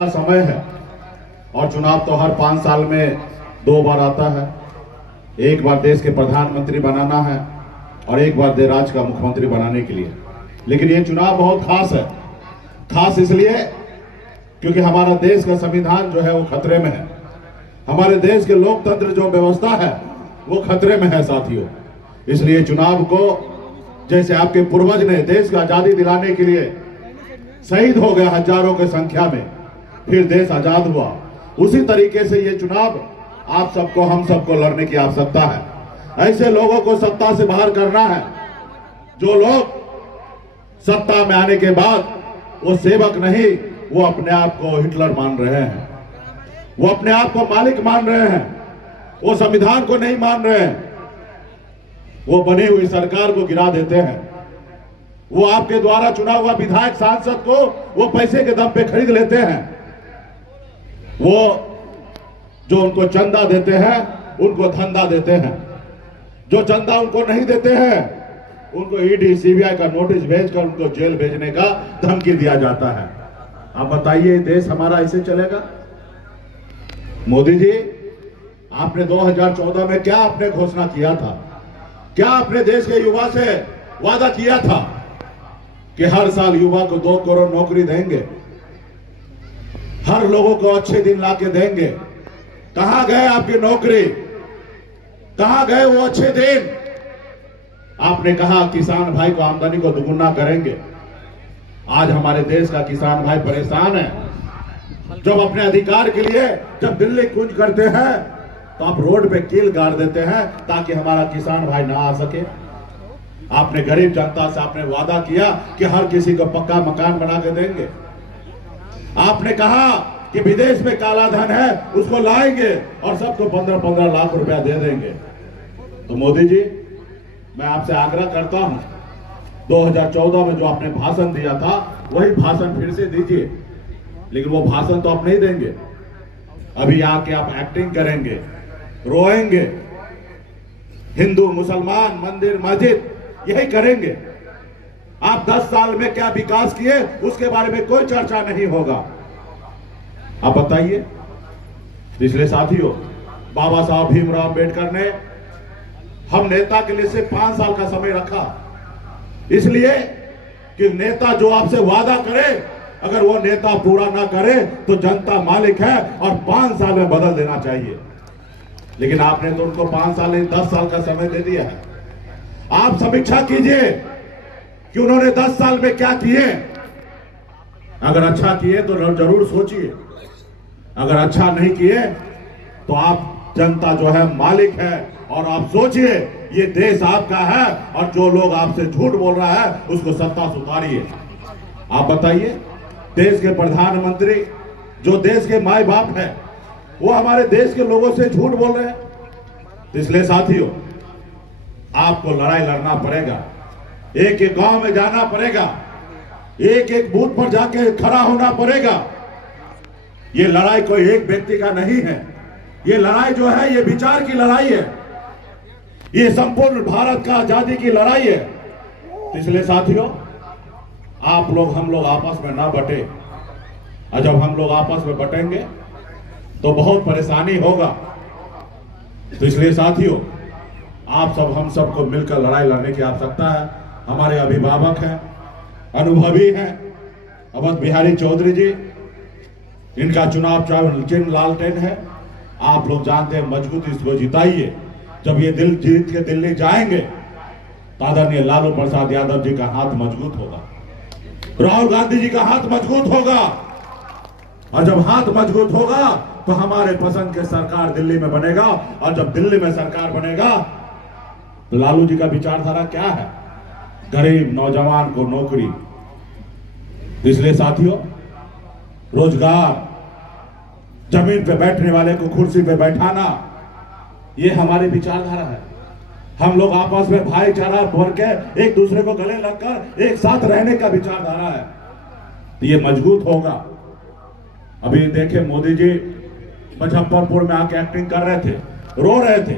समय है और चुनाव तो हर 5 साल में 2 बार आता है। एक बार देश के प्रधानमंत्री बनाना है और एक बार राज्य का मुख्यमंत्री बनाने के लिए। लेकिन ये चुनाव बहुत खास है। खास इसलिए क्योंकि हमारा देश का संविधान जो है वो खतरे में है। हमारे देश के लोकतंत्र जो व्यवस्था है वो खतरे में है साथियों। इसलिए चुनाव को, जैसे आपके पूर्वज ने देश को आजादी दिलाने के लिए शहीद हो गए हजारों की संख्या में, फिर देश आजाद हुआ, उसी तरीके से ये चुनाव आप सबको, हम सबको लड़ने की आवश्यकता है। ऐसे लोगों को सत्ता से बाहर करना है जो लोग सत्ता में आने के बाद वो सेवक नहीं, वो अपने आप को हिटलर मान रहे हैं, वो अपने आप को मालिक मान रहे हैं, वो संविधान को नहीं मान रहे हैं, वो बनी हुई सरकार को गिरा देते हैं, वो आपके द्वारा चुना हुआ विधायक सांसद को वो पैसे के दम पे खरीद लेते हैं, वो जो उनको चंदा देते हैं उनको धंधा देते हैं, जो चंदा उनको नहीं देते हैं उनको ईडी सीबीआई का नोटिस भेजकर उनको जेल भेजने का धमकी दिया जाता है। आप बताइए देश हमारा ऐसे चलेगा? मोदी जी, आपने 2014 में क्या आपने घोषणा किया था? क्या अपने देश के युवा से वादा किया था कि हर साल युवा को 2 करोड़ नौकरी देंगे, हर लोगों को अच्छे दिन लाके देंगे? कहां गए आपकी नौकरी? कहां गए वो अच्छे दिन? आपने कहा किसान भाई को आमदनी को दुगुना करेंगे। आज हमारे देश का किसान भाई परेशान है। जब अपने अधिकार के लिए जब दिल्ली कूच करते हैं तो आप रोड पे कील गाड़ देते हैं ताकि हमारा किसान भाई ना आ सके। आपने गरीब जनता से आपने वादा किया कि हर किसी को पक्का मकान बना के देंगे। आपने कहा कि विदेश में काला धन है उसको लाएंगे और सबको 15-15 लाख रुपया दे देंगे। तो मोदी जी, मैं आपसे आग्रह करता हूं, 2014 में जो आपने भाषण दिया था वही भाषण फिर से दीजिए। लेकिन वो भाषण तो आप नहीं देंगे, अभी आके आप एक्टिंग करेंगे, रोएंगे, हिंदू मुसलमान मंदिर मस्जिद यही करेंगे। आप 10 साल में क्या विकास किए उसके बारे में कोई चर्चा नहीं होगा। आप बताइए। इसलिए साथियों, बाबा साहब भीमराव अंबेडकर ने हम नेता के लिए सिर्फ 5 साल का समय रखा, इसलिए कि नेता जो आपसे वादा करे अगर वो नेता पूरा ना करे तो जनता मालिक है और 5 साल में बदल देना चाहिए। लेकिन आपने तो उनको 5 साल नहीं 10 साल का समय दे दिया है। आप समीक्षा कीजिए कि उन्होंने 10 साल में क्या किए। अगर अच्छा किए तो जरूर सोचिए, अगर अच्छा नहीं किए तो आप, जनता जो है मालिक है, और आप सोचिए ये देश आपका है और जो लोग आपसे झूठ बोल रहा है उसको सत्ता से उतारिए। आप बताइए, देश के प्रधानमंत्री जो देश के माई बाप है वो हमारे देश के लोगों से झूठ बोल रहे हैं। इसलिए साथियों, आपको लड़ाई लड़ना पड़ेगा, एक एक गांव में जाना पड़ेगा, एक एक बूथ पर जाके खड़ा होना पड़ेगा। ये लड़ाई कोई एक व्यक्ति का नहीं है, ये लड़ाई जो है ये विचार की लड़ाई है, ये संपूर्ण भारत का आजादी की लड़ाई है। इसलिए साथियों, आप लोग, हम लोग आपस में ना बटे, और जब हम लोग आपस में बटेंगे तो बहुत परेशानी होगा। तो इसलिए साथियों, आप सब, हम सबको मिलकर लड़ाई लड़ने की आवश्यकता है। हमारे अभिभावक हैं, अनुभवी हैं, अवध बिहारी चौधरी जी, इनका चुनाव चिन्ह लालटेन है। आप लोग जानते हैं, मजबूती इसको जिताइए। जब ये दिल जीत के दिल्ली जाएंगे तो आदरणीय लालू प्रसाद यादव जी का हाथ मजबूत होगा, राहुल गांधी जी का हाथ मजबूत होगा, और जब हाथ मजबूत होगा तो हमारे पसंद के सरकार दिल्ली में बनेगा। और जब दिल्ली में सरकार बनेगा तो लालू जी का विचारधारा क्या है? गरीब नौजवान को नौकरी। इसलिए साथियों, रोजगार, जमीन पे बैठने वाले को कुर्सी पे बैठाना, ये हमारी विचारधारा है। हम लोग आपस में भाईचारा भर के एक दूसरे को गले लगकर एक साथ रहने का विचारधारा है, तो ये मजबूत होगा। अभी देखे, मोदी जी मुजफ्फरपुर में आके एक्टिंग कर रहे थे, रो रहे थे।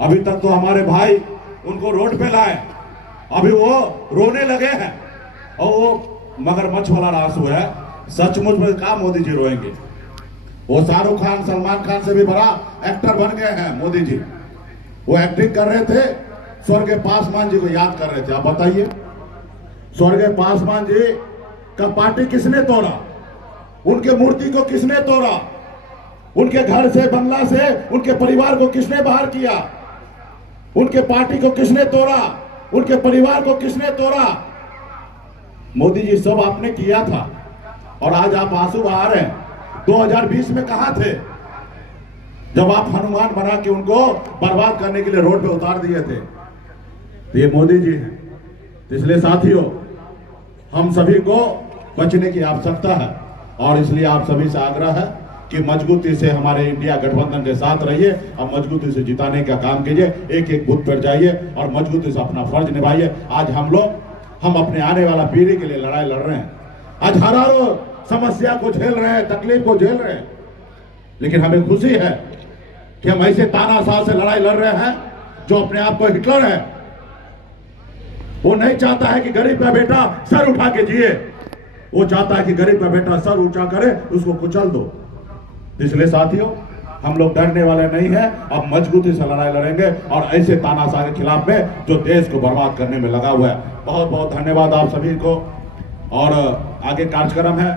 अभी तक तो हमारे भाई उनको रोड पे लाए, अभी वो रोने लगे हैं, और वो मगरमच्छ वाला आंसू है सचमुच में कहा मोदी जी रोएंगे? वो शाहरुख खान सलमान खान से भी बड़ा एक्टर बन गए हैं मोदी जी। वो एक्टिंग कर रहे थे, स्वर्गीय पासवान जी को याद कर रहे थे। आप बताइए, स्वर्गीय पासवान जी का पार्टी किसने तोड़ा? उनके मूर्ति को किसने तोड़ा? उनके घर से, बंगला से उनके परिवार को किसने बाहर किया? उनके पार्टी को किसने तोड़ा? उनके परिवार को किसने तोड़ा? मोदी जी सब आपने किया था, और आज आप आंसू बहा रहे हैं। 2020 में कहां थे जब आप हनुमान बना के उनको बर्बाद करने के लिए रोड पे उतार दिए थे? तो ये मोदी जी हैं। तो इसलिए साथियों, हम सभी को बचने की आवश्यकता है, और इसलिए आप सभी से आग्रह है कि मजबूती से हमारे इंडिया गठबंधन के साथ रहिए और मजबूती से जिताने का काम कीजिए। एक एक बूथ पर जाइए और मजबूती से अपना फर्ज निभाइए। आज हम अपने आने वाला पीढ़ी के लिए लड़ाई लड़ रहे हैं। आज हजारों समस्या को झेल रहे हैं, तकलीफ को झेल रहे हैं, लेकिन हमें खुशी है कि हम ऐसे तानाशाह से लड़ाई लड़ रहे हैं जो अपने आप को हिटलर है। वो नहीं चाहता है कि गरीब का बेटा सर उठा के जिए, वो चाहता है कि गरीब का बेटा सर ऊंचा करे, उसको कुचल दो। इसलिए साथियों, हम लोग डरने वाले नहीं हैं, अब मजबूती से लड़ाई लड़ेंगे और ऐसे तानाशाह के खिलाफ में जो देश को बर्बाद करने में लगा हुआ है। बहुत बहुत धन्यवाद आप सभी को, और आगे कार्यक्रम है।